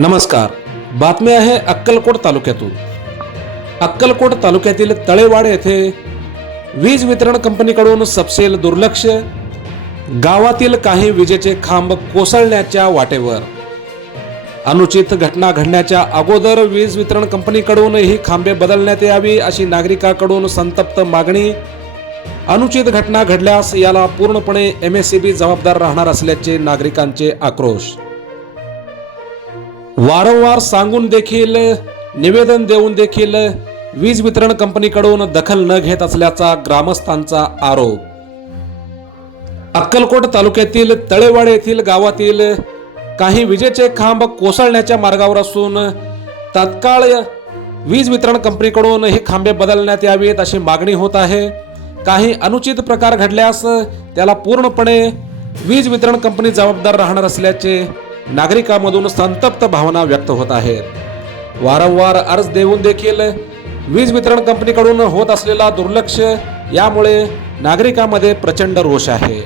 नमस्कार. बातमी आहे अक्कलकोट तालुक्यातून. अक्कलकोट तालुक्यातील तळेवाड येथे वीज वितरण कंपनीकडून सपशेल दुर्लक्ष, गावातील काही विजेचे खांब कोसळण्याच्या वाटेवर. अनुचित घटना घडण्याच्या अगोदर वीज वितरण कंपनीकडून ही खांबे बदलण्यात यावी अशी नागरिकांकडून संतप्त मागणी. अनुचित घटना घडल्यास याला पूर्णपणे MSEB जबाबदार राहणार असल्याचे नागरिकांचे आक्रोश. वारंवार सांगून देखील, निवेदन देऊन देखील वीज वितरण कंपनीकडून दखल न घेत असल्याचा ग्रामस्थांचा आरोप. अक्कलकोट तालुक्यातील तळेवाड येथील गावातील काही विजेचे खांब कोसळण्याच्या मार्गावर असून तात्काळ वीज वितरण कंपनीकडून हे खांबे बदलण्यात यावेत अशी मागणी होत आहे. काही अनुचित प्रकार घडल्यास त्याला पूर्णपणे वीज वितरण कंपनी जबाबदार राहणार असल्याचे नागरिकांमधून संतप्त भावना व्यक्त होत आहेत. वारंवार अर्ज देऊन देखील वीज वितरण कंपनीकडून होत असलेला दुर्लक्ष यामुळे नागरिकांमध्ये प्रचंड रोष आहे.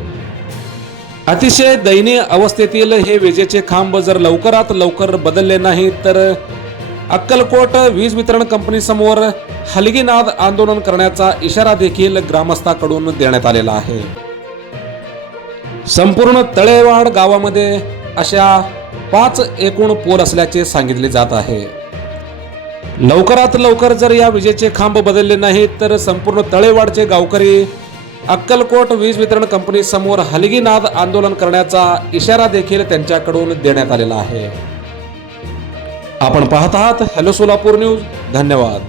अतिशय दयनीय अवस्थेतील हे विजेचे खांब जर लवकरात लवकर बदलले नाही तर अक्कलकोट वीज वितरण कंपनी समोर हलगीनाद आंदोलन करण्याचा इशारा देखील ग्रामस्थांकडून देण्यात आलेला आहे. संपूर्ण तळेवाड गावामध्ये अशा 5 एकूण पोल असल्याचे सांगितले जात आहे. लवकरात लवकर जर या विजेचे खांब बदलले नाहीत तर संपूर्ण तळेवाडचे गावकरी अक्कलकोट वीज वितरण कंपनी समोर हलगीनाद आंदोलन करण्याचा इशारा देखील त्यांच्याकडून देण्यात आलेला आहे. आपण पाहत आहात हॅलो सोलापूर न्यूज. धन्यवाद.